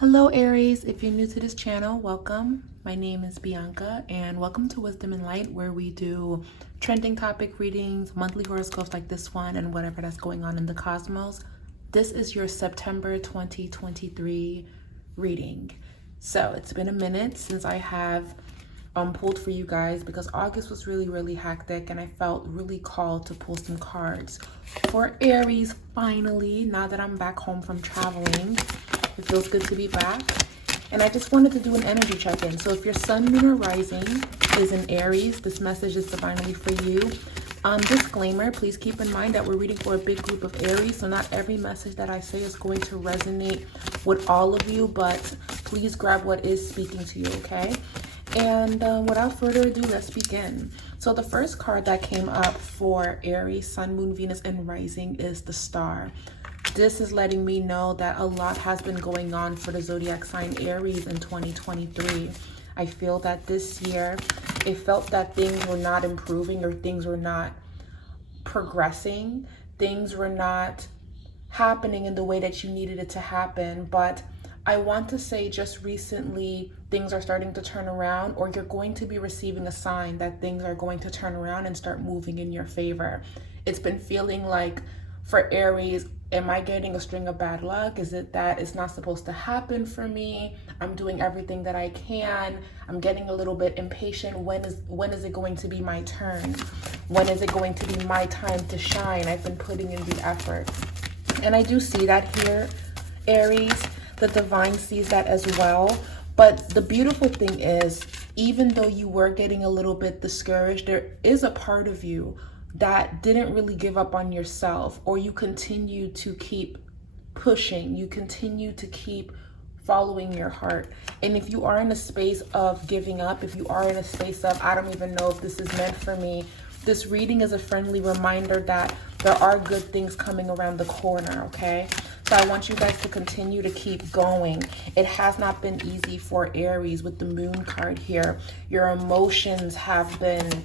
Hello Aries, if you're new to this channel, welcome. My name is Bianca and welcome to Wisdom and Light, where we do trending topic readings, monthly horoscopes like this one, and whatever that's going on in the cosmos. This is your September 2023 reading. So it's been a minute since I have pulled for you guys because August was really hectic and I felt really called to pull some cards for Aries finally, now that I'm back home from traveling. It feels good to be back. And I just wanted to do an energy check-in. So if your sun, moon, or rising is in Aries, this message is divinely for you. Disclaimer, please keep in mind that we're reading for a big group of Aries, so not every message that I say is going to resonate with all of you, but please grab what is speaking to you, okay? And without further ado, let's begin. So the first card that came up for Aries, sun, moon, Venus, and rising is the Star. This is letting me know that a lot has been going on for the zodiac sign Aries in 2023. I feel that this year, it felt that things were not improving or things were not progressing. Things were not happening in the way that you needed it to happen. But I want to say just recently, things are starting to turn around, or you're going to be receiving a sign that things are going to turn around and start moving in your favor. It's been feeling like for Aries, am I getting a string of bad luck? Is it that it's not supposed to happen for me? I'm doing everything that I can. I'm getting a little bit impatient. When is it going to be my turn? When is it going to be my time to shine? I've been putting in the effort. And I do see that here, Aries. The divine sees that as well. But the beautiful thing is, even though you were getting a little bit discouraged, there is a part of you that didn't really give up on yourself, or you continue to keep pushing, you continue to keep following your heart. And if you are in a space of giving up, if you are in a space of, I don't even know if this is meant for me, this reading is a friendly reminder that there are good things coming around the corner, okay? So I want you guys to continue to keep going. It has not been easy for Aries with the moon card here. Your emotions have been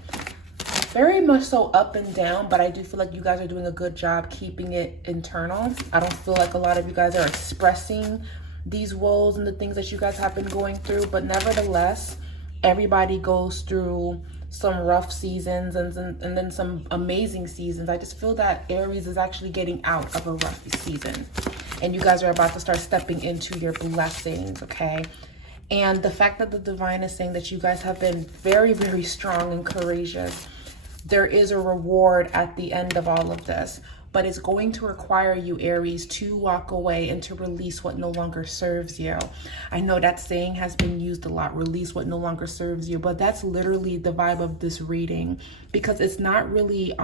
very much so up and down, but I do feel like you guys are doing a good job keeping it internal. I don't feel like a lot of you guys are expressing these woes and the things that you guys have been going through, but nevertheless, everybody goes through some rough seasons and then some amazing seasons. I just feel that Aries is actually getting out of a rough season, and you guys are about to start stepping into your blessings, okay? And the fact that the divine is saying that you guys have been very strong and courageous, there is a reward at the end of all of this, but it's going to require you, Aries, to walk away and to release what no longer serves you. I know that saying has been used a lot, release what no longer serves you, but that's literally the vibe of this reading, because it's not really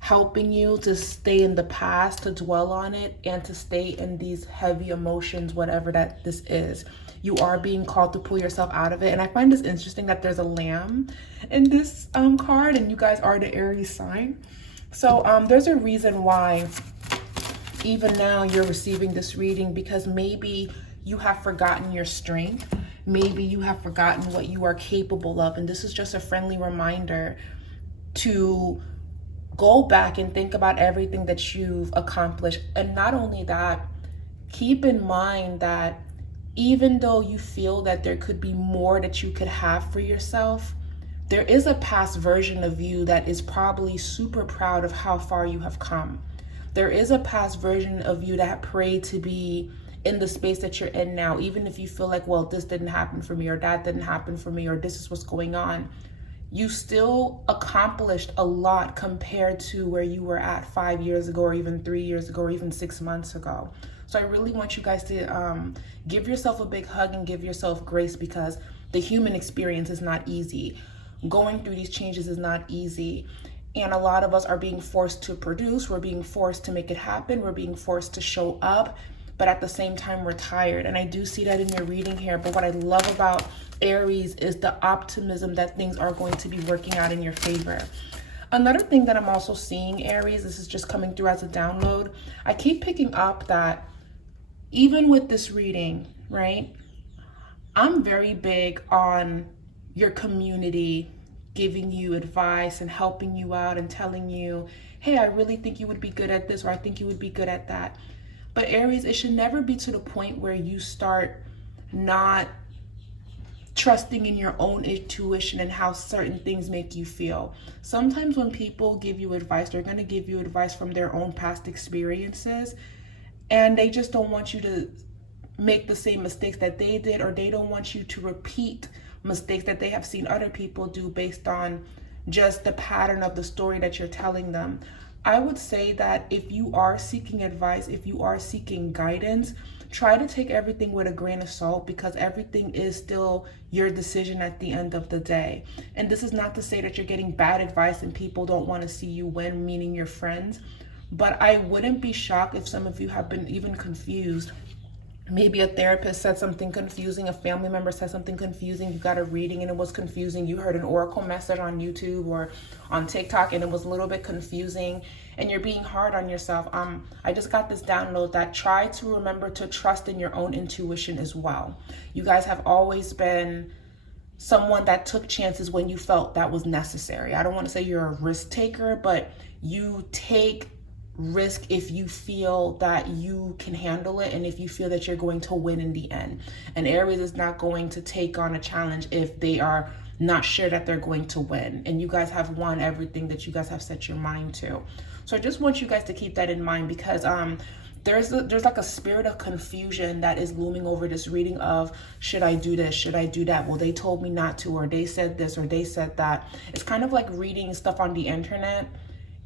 helping you to stay in the past, to dwell on it, and to stay in these heavy emotions, whatever that this is. You are being called to pull yourself out of it. And I find this interesting that there's a lamb in this card, and you guys are the Aries sign. So there's a reason why even now you're receiving this reading, because maybe you have forgotten your strength. Maybe you have forgotten what you are capable of. And this is just a friendly reminder to go back and think about everything that you've accomplished. And not only that, keep in mind that even though you feel that there could be more that you could have for yourself, there is a past version of you that is probably super proud of how far you have come. There is a past version of you that prayed to be in the space that you're in now, even if you feel like, well, this didn't happen for me, or that didn't happen for me, or this is what's going on. You still accomplished a lot compared to where you were at 5 years ago, or even 3 years ago, or even 6 months ago. So I really want you guys to give yourself a big hug and give yourself grace, because the human experience is not easy. Going through these changes is not easy. And a lot of us are being forced to produce. We're being forced to make it happen. We're being forced to show up. But at the same time, we're tired. And I do see that in your reading here. But what I love about Aries is the optimism that things are going to be working out in your favor. Another thing that I'm also seeing, Aries, this is just coming through as a download. I keep picking up that even with this reading, right, I'm very big on your community giving you advice and helping you out and telling you, hey, I really think you would be good at this, or I think you would be good at that. But Aries, it should never be to the point where you start not trusting in your own intuition and how certain things make you feel. Sometimes when people give you advice, they're going to give you advice from their own past experiences, and they just don't want you to make the same mistakes that they did, or they don't want you to repeat mistakes that they have seen other people do based on just the pattern of the story that you're telling them. I would say that if you are seeking advice, if you are seeking guidance, try to take everything with a grain of salt, because everything is still your decision at the end of the day. And this is not to say that you're getting bad advice and people don't want to see you win, meaning your friends. But I wouldn't be shocked if some of you have been even confused. Maybe a therapist said something confusing, a family member said something confusing, you got a reading and it was confusing, you heard an oracle message on YouTube or on TikTok and it was a little bit confusing, and you're being hard on yourself. I just got this download that try to remember to trust in your own intuition as well. You guys have always been someone that took chances when you felt that was necessary. I don't want to say you're a risk taker, but you take risk if you feel that you can handle it and if you feel that you're going to win in the end. And Aries is not going to take on a challenge if they are not sure that they're going to win, and you guys have won everything that you guys have set your mind to. So I just want you guys to keep that in mind, because there's like a spirit of confusion that is looming over this reading of, should I do this, should I do that, well they told me not to, or they said this or they said that. It's kind of like reading stuff on the internet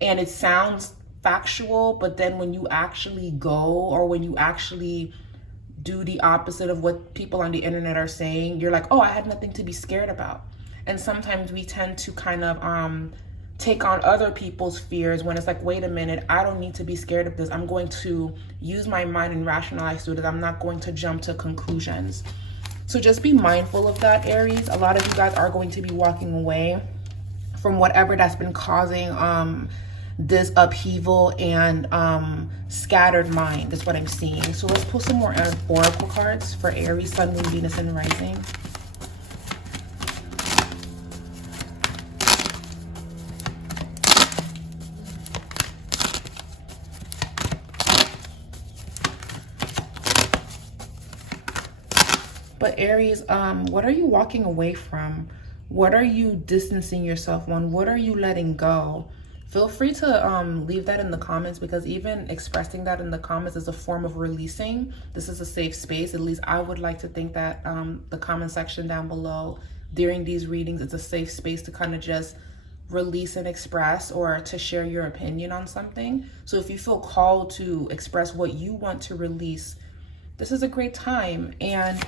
and it sounds factual, but then when you actually go, or when you actually do the opposite of what people on the internet are saying, you're like, oh, I had nothing to be scared about. And sometimes we tend to kind of take on other people's fears when it's like, wait a minute, I don't need to be scared of this. I'm going to use my mind and rationalize through it. I'm not going to jump to conclusions. So just be mindful of that, Aries. A lot of you guys are going to be walking away from whatever that's been causing this upheaval and scattered mind is what I'm seeing. So let's pull some more oracle cards for Aries, Sun, Moon, Venus, and Rising. But Aries, what are you walking away from? What are you distancing yourself on? What are you letting go? Feel free to leave that in the comments, because even expressing that in the comments is a form of releasing. This is a safe space. At least I would like to think that the comment section down below during these readings is a safe space to kind of just release and express, or to share your opinion on something. So if you feel called to express what you want to release, this is a great time. And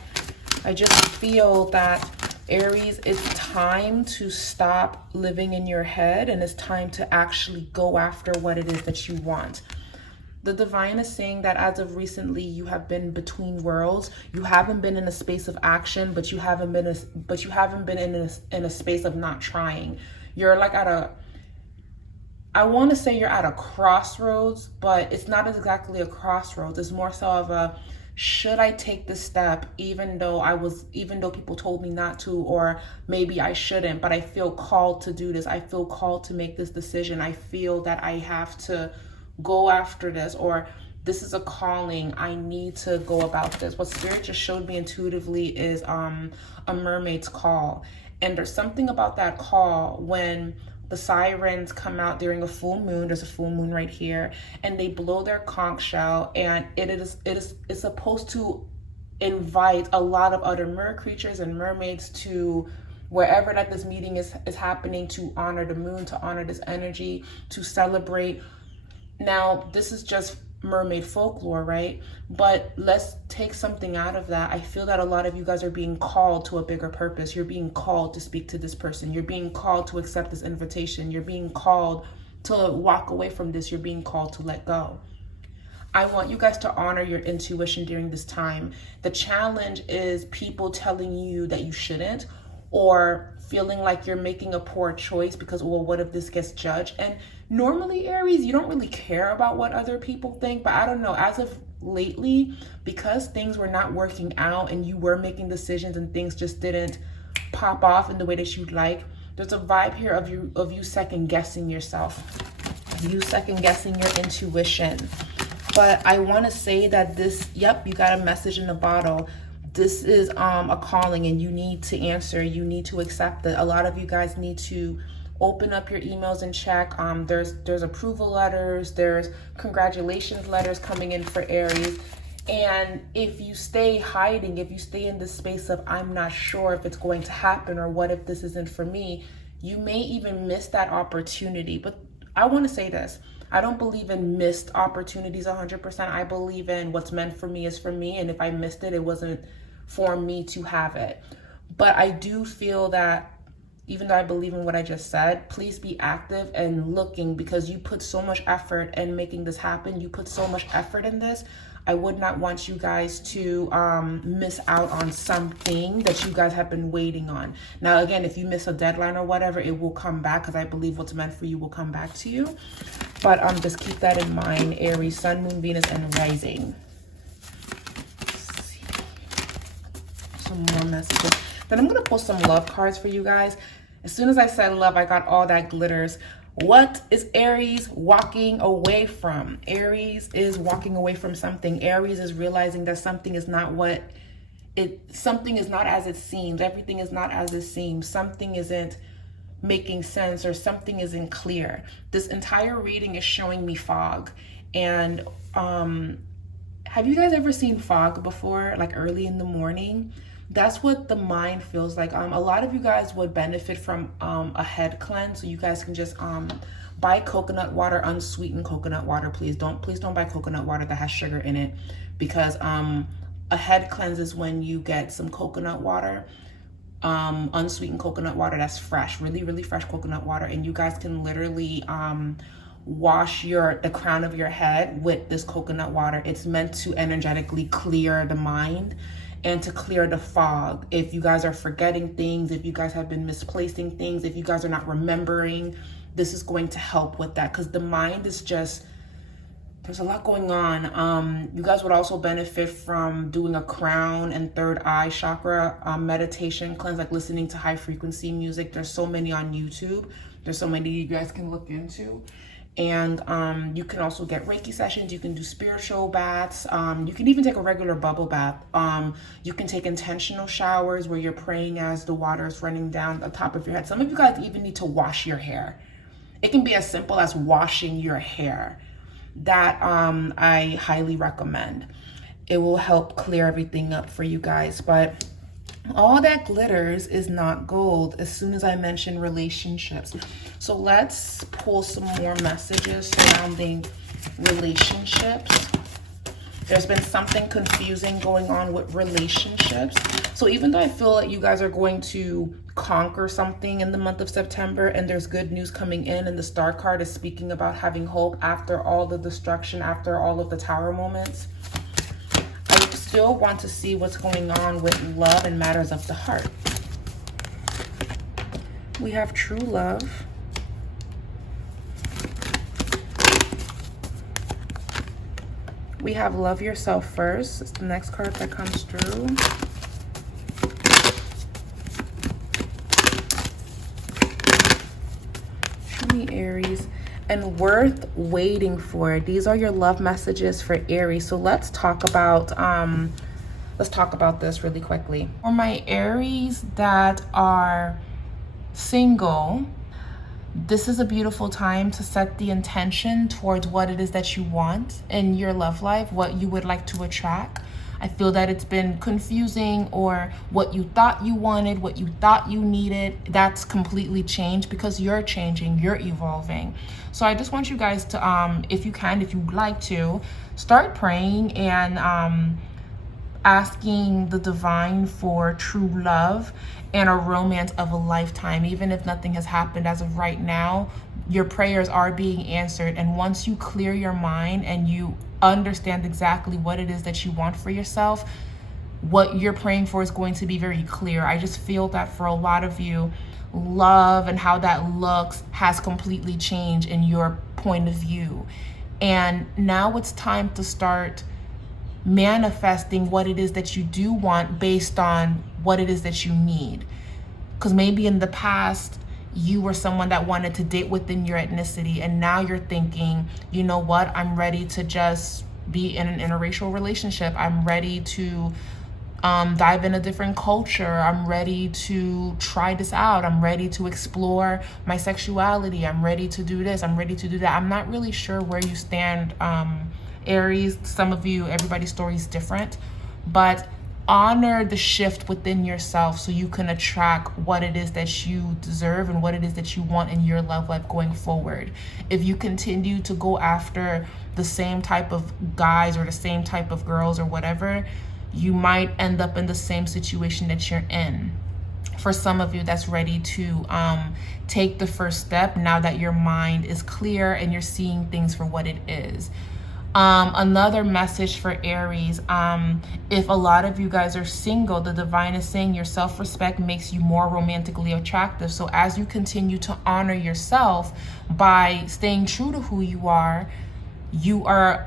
I just feel that Aries, it's time to stop living in your head, and it's time to actually go after what it is that you want. The divine is saying that as of recently, you have been between worlds. You haven't been in a space of action, but you haven't been in a space of not trying. You're like I want to say you're at a crossroads, but it's not exactly a crossroads. It's more so of a, should I take this step even though people told me not to, or maybe I shouldn't, but I feel called to do this. I feel called to make this decision. I feel that I have to go after this, or this is a calling. I need to go about this. What Spirit just showed me intuitively is a mermaid's call. And there's something about that call when the sirens come out during a full moon. There's a full moon right here, and they blow their conch shell, and it's supposed to invite a lot of other mer creatures and mermaids to wherever that this meeting is happening, to honor the moon, to honor this energy, to celebrate. Now, this is just mermaid folklore, right? But let's take something out of that. I feel that a lot of you guys are being called to a bigger purpose. You're being called to speak to this person. You're being called to accept this invitation. You're being called to walk away from this. You're being called to let go. I want you guys to honor your intuition during this time. The challenge is people telling you that you shouldn't, or feeling like you're making a poor choice because, well, what if this gets judged? And normally, Aries, you don't really care about what other people think, but I don't know, as of lately, because things were not working out and you were making decisions and things just didn't pop off in the way that you'd like, there's a vibe here of you second guessing yourself, you second guessing your intuition. But I want to say that this, yep, you got a message in the bottle. This is a calling, and you need to answer. You need to accept it. A lot of you guys need to open up your emails and check. There's approval letters, there's congratulations letters coming in for Aries. And if you stay hiding, if you stay in this space of I'm not sure if it's going to happen, or what if this isn't for me, you may even miss that opportunity. But I want to say this. I don't believe in missed opportunities 100%. I believe in what's meant for me is for me. And if I missed it, it wasn't for me to have it. But I do feel that even though I believe in what I just said, please be active and looking, because you put so much effort in making this happen. You put so much effort in this. I would not want you guys to miss out on something that you guys have been waiting on. Now, again, if you miss a deadline or whatever, it will come back, because I believe what's meant for you will come back to you. But just keep that in mind, Aries, Sun, Moon, Venus, and Rising. Let's see. Some more messages. Then I'm going to pull some love cards for you guys. As soon as I said love, I got all that glitters. What is Aries walking away from? Aries is walking away from something. Aries is realizing that something is not something is not as it seems. Everything is not as it seems. Something isn't making sense, or something isn't clear. This entire reading is showing me fog. And have you guys ever seen fog before, like early in the morning? That's what the mind feels like. A lot of you guys would benefit from a head cleanse. So you guys can just buy coconut water, unsweetened coconut water. Please don't buy coconut water that has sugar in it, because a head cleanse is when you get some coconut water, unsweetened coconut water that's fresh, really fresh coconut water, and you guys can literally wash the crown of your head with this coconut water. It's meant to energetically clear the mind and to clear the fog. If you guys are forgetting things, if you guys have been misplacing things, if you guys are not remembering, this is going to help with that, because the mind is just, there's a lot going on. You guys would also benefit from doing a crown and third eye chakra meditation cleanse, like listening to high frequency music. There's so many on YouTube. There's so many you guys can look into. And you can also get Reiki sessions. You can do spiritual baths. You can even take a regular bubble bath. You can take intentional showers where you're praying as the water is running down the top of your head. Some of you guys even need to wash your hair. It can be as simple as washing your hair. That I highly recommend. It will help clear everything up for you guys. But all that glitters is not gold as soon as I mention relationships. So let's pull some more messages surrounding relationships. There's been something confusing going on with relationships. So even though I feel like you guys are going to conquer something in the month of September, and there's good news coming in, and the Star card is speaking about having hope after all the destruction, after all of the Tower moments, I still want to see what's going on with love and matters of the heart. We have true love. We have love yourself first. It's the next card that comes through. Show me Aries. And worth waiting for. These are your love messages for Aries. So let's talk about this really quickly. For my Aries that are single, this is a beautiful time to set the intention towards what it is that you want in your love life, what you would like to attract. I feel that it's been confusing, or what you thought you wanted, what you thought you needed, that's completely changed, because you're changing, you're evolving. So I just want you guys to, if you'd like to, start praying and asking the divine for true love and a romance of a lifetime. Even if nothing has happened as of right now, your prayers are being answered. And once you clear your mind and you understand exactly what it is that you want for yourself, what you're praying for is going to be very clear. I just feel that for a lot of you, love and how that looks has completely changed in your point of view. And now it's time to start manifesting what it is that you do want based on what it is that you need. Because maybe in the past, you were someone that wanted to date within your ethnicity, and now you're thinking, you know what, I'm ready to just be in an interracial relationship. I'm ready to dive in a different culture. I'm ready to try this out. I'm ready to explore my sexuality. I'm ready to do this. I'm ready to do that. I'm not really sure where you stand, Aries. Some of you, everybody's story is different, but honor the shift within yourself so you can attract what it is that you deserve and what it is that you want in your love life going forward. If you continue to go after the same type of guys or the same type of girls or whatever, you might end up in the same situation that you're in. For some of you that's ready to take the first step now that your mind is clear and you're seeing things for what it is. Another message for Aries, if a lot of you guys are single, the divine is saying your self-respect makes you more romantically attractive. So as you continue to honor yourself by staying true to who you are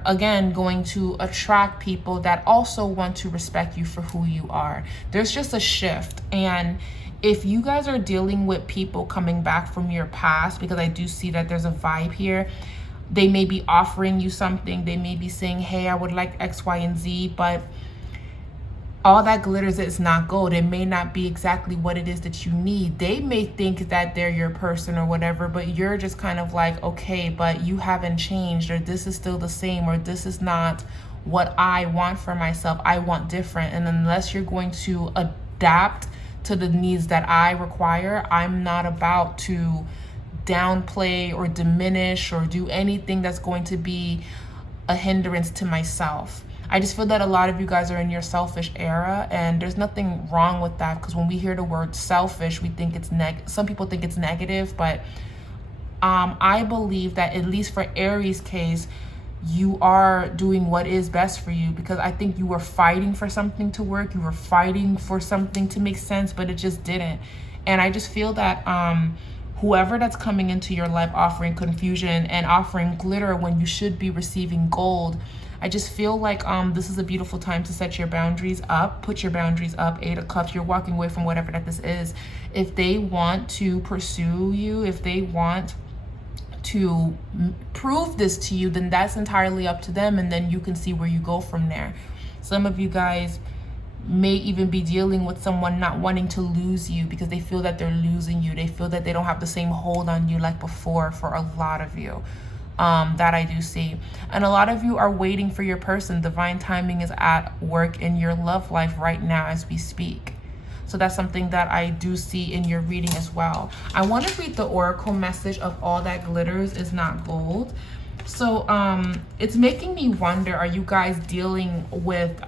again going to attract people that also want to respect you for who you are. There's just a shift. And if you guys are dealing with people coming back from your past, because I do see that there's a vibe here, they may be offering you something. They may be saying, hey, I would like X, Y, and Z, but all that glitters is not gold. It may not be exactly what it is that you need. They may think that they're your person or whatever, but you're just kind of like, okay, but you haven't changed, or this is still the same, or this is not what I want for myself. I want different. And unless you're going to adapt to the needs that I require, I'm not about to downplay or diminish or do anything that's going to be a hindrance to myself. I just feel that a lot of you guys are in your selfish era, and there's nothing wrong with that, because when we hear the word selfish, we think it's some people think it's negative, but I believe that at least for Aries' case, you are doing what is best for you, because I think you were fighting for something to work. You were fighting for something to make sense, but it just didn't. And I just feel that whoever that's coming into your life offering confusion and offering glitter when you should be receiving gold, I just feel like this is a beautiful time to set your boundaries up, put your boundaries up. 8 of Cups, you're walking away from whatever that this is. If they want to pursue you, if they want to prove this to you, then that's entirely up to them, and then you can see where you go from there. Some of you guys may even be dealing with someone not wanting to lose you because they feel that they're losing you. They feel that they don't have the same hold on you like before, for a lot of you. That I do see. And a lot of you are waiting for your person. Divine timing is at work in your love life right now as we speak. So that's something that I do see in your reading as well. I want to read the oracle message of all that glitters is not gold. So it's making me wonder, are you guys dealing with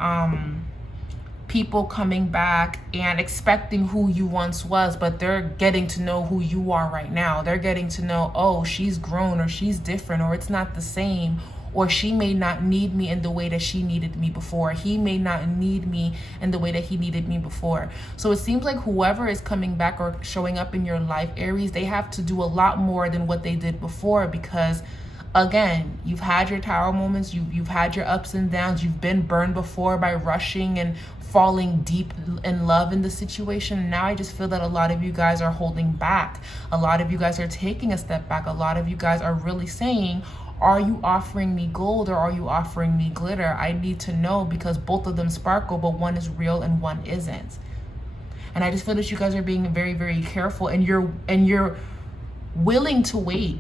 people coming back and expecting who you once was, but they're getting to know who you are right now? They're getting to know, oh, she's grown, or she's different, or it's not the same, or she may not need me in the way that she needed me before. He may not need me in the way that he needed me before. So it seems like whoever is coming back or showing up in your life, Aries, they have to do a lot more than what they did before, because again, you've had your tower moments, you've had your ups and downs, you've been burned before by rushing and falling deep in love in the situation. Now I just feel that a lot of you guys are holding back. A lot of you guys are taking a step back. A lot of you guys are really saying, are you offering me gold or are you offering me glitter? I need to know, because both of them sparkle, but one is real and one isn't. And I just feel that you guys are being very, very careful, and you're willing to wait.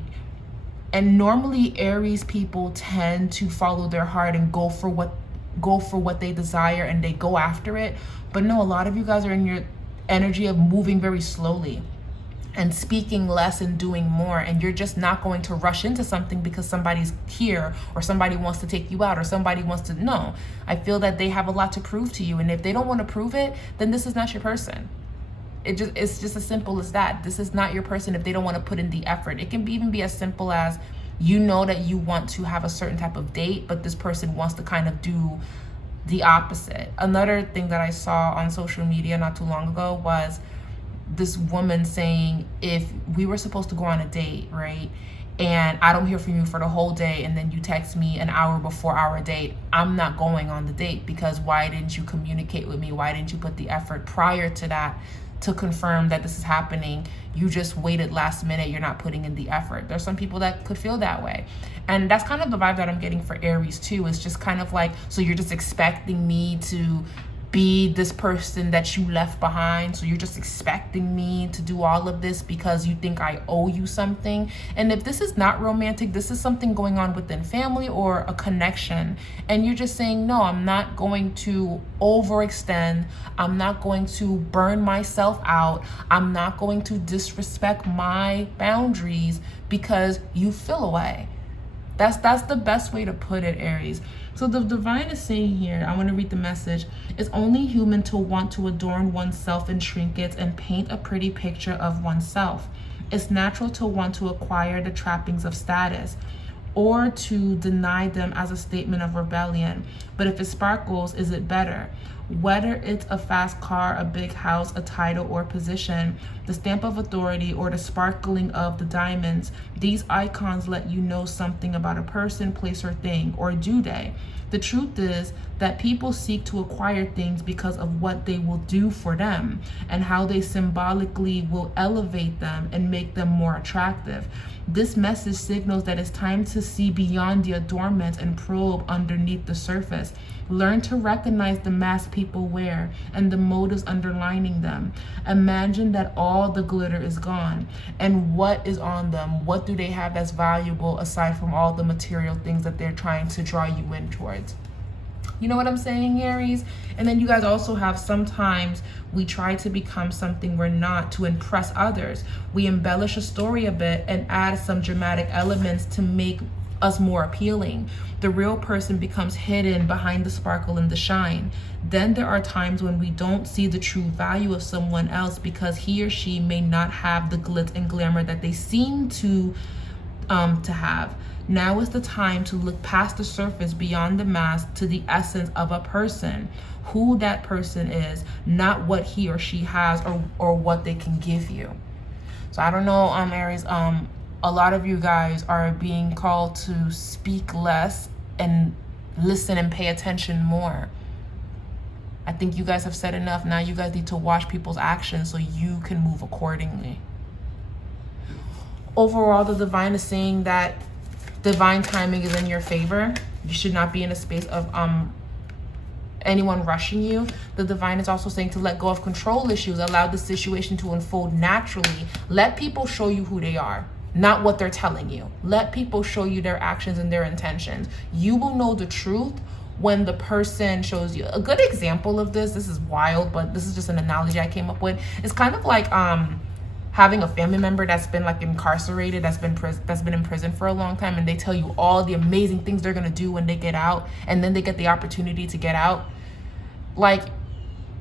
And normally Aries people tend to follow their heart and go for what they desire, and they go after it. But no, a lot of you guys are in your energy of moving very slowly and speaking less and doing more, and you're just not going to rush into something because somebody's here or somebody wants to take you out or somebody wants to. No, I feel that they have a lot to prove to you, and if they don't want to prove it, then this is not your person. It's just as simple as that. This is not your person if they don't want to put in the effort. It can even be as simple as, you know that you want to have a certain type of date, but this person wants to kind of do the opposite. Another thing that I saw on social media not too long ago was this woman saying, if we were supposed to go on a date, right, and I don't hear from you for the whole day, and then you text me an hour before our date, I'm not going on the date, because why didn't you communicate with me? Why didn't you put the effort prior to that to confirm that this is happening. You just waited last minute. You're not putting in the effort. There's some people that could feel that way. And that's kind of the vibe that I'm getting for Aries too. It's just kind of like, so you're just expecting me to be this person that you left behind. So you're just expecting me to do all of this because you think I owe you something. And if this is not romantic, this is something going on within family or a connection. And you're just saying, no, I'm not going to overextend. I'm not going to burn myself out. I'm not going to disrespect my boundaries because you feel away. That's the best way to put it, Aries. So the divine is saying here, I want to read the message. It's only human to want to adorn oneself in trinkets and paint a pretty picture of oneself. It's natural to want to acquire the trappings of status or to deny them as a statement of rebellion. But if it sparkles, is it better? Whether it's a fast car, a big house, a title or position, the stamp of authority, or the sparkling of the diamonds, these icons let you know something about a person, place, or thing, or do they? The truth is that people seek to acquire things because of what they will do for them and how they symbolically will elevate them and make them more attractive. This message signals that it's time to see beyond the adornments and probe underneath the surface. Learn to recognize the masks people wear and the motives underlining them. Imagine that all the glitter is gone. And what is on them? What do they have that's valuable aside from all the material things that they're trying to draw you in towards? You know what I'm saying, Aries? And then you guys also have, sometimes we try to become something we're not to impress others. We embellish a story a bit and add some dramatic elements to make us more appealing. The real person becomes hidden behind the sparkle and the shine. Then there are times when we don't see the true value of someone else because he or she may not have the glitz and glamour that they seem to have. Now is the time to look past the surface, beyond the mask, to the essence of a person, who that person is, not what he or she has or what they can give you. So I don't know, Aries, a lot of you guys are being called to speak less and listen and pay attention more. I think you guys have said enough. Now you guys need to watch people's actions so you can move accordingly. Overall, the divine is saying that divine timing is in your favor. You should not be in a space of anyone rushing you. The divine is also saying to let go of control issues. Allow the situation to unfold naturally. Let people show you who they are, not what they're telling you. Let people show you their actions and their intentions. You will know the truth when the person shows you. A good example of this is wild, but this is just an analogy I came up with. It's kind of like having a family member that's been like incarcerated, that's been in prison for a long time, and they tell you all the amazing things they're gonna do when they get out, and then they get the opportunity to get out. Like,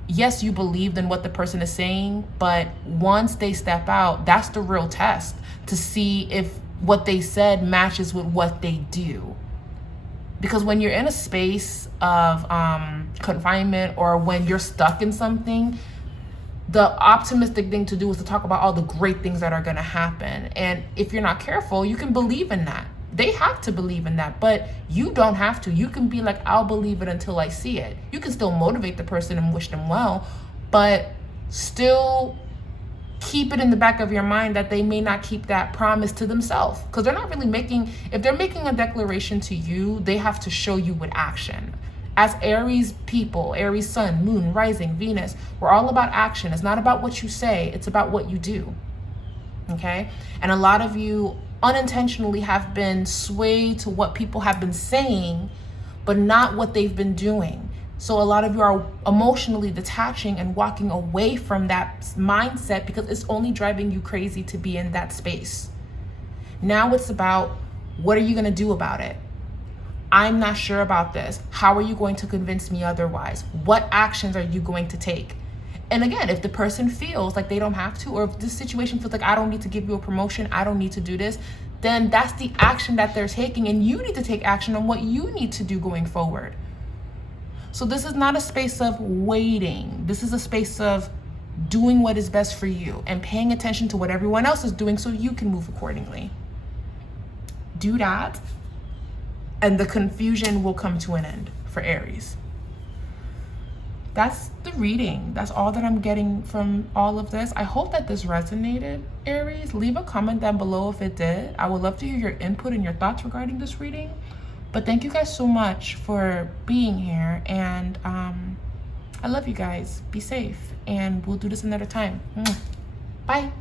yes, you believed in what the person is saying, but once they step out, that's the real test to see if what they said matches with what they do. Because when you're in a space of confinement, or when you're stuck in something, the optimistic thing to do is to talk about all the great things that are going to happen. And if you're not careful, you can believe in that. They have to believe in that, but you don't have to. You can be like, I'll believe it until I see it. You can still motivate the person and wish them well, but still keep it in the back of your mind that they may not keep that promise to themselves, because they're not really making, if they're making a declaration to you, they have to show you with action. As Aries people, Aries sun, moon, rising, Venus, we're all about action. It's not about what you say, it's about what you do. Okay? And a lot of you unintentionally have been swayed to what people have been saying, but not what they've been doing. So a lot of you are emotionally detaching and walking away from that mindset because it's only driving you crazy to be in that space. Now it's about, what are you going to do about it? I'm not sure about this. How are you going to convince me otherwise? What actions are you going to take? And again, if the person feels like they don't have to, or if this situation feels like, I don't need to give you a promotion, I don't need to do this, then that's the action that they're taking, and you need to take action on what you need to do going forward. So this is not a space of waiting. This is a space of doing what is best for you and paying attention to what everyone else is doing so you can move accordingly. Do that, and the confusion will come to an end for Aries. that's the reading. That's all that I'm getting from all of this. I hope that this resonated, Aries. Leave a comment down below if it did. I would love to hear your input and your thoughts regarding this reading. But thank you guys so much for being here, and I love you guys. Be safe, and we'll do this another time. Bye.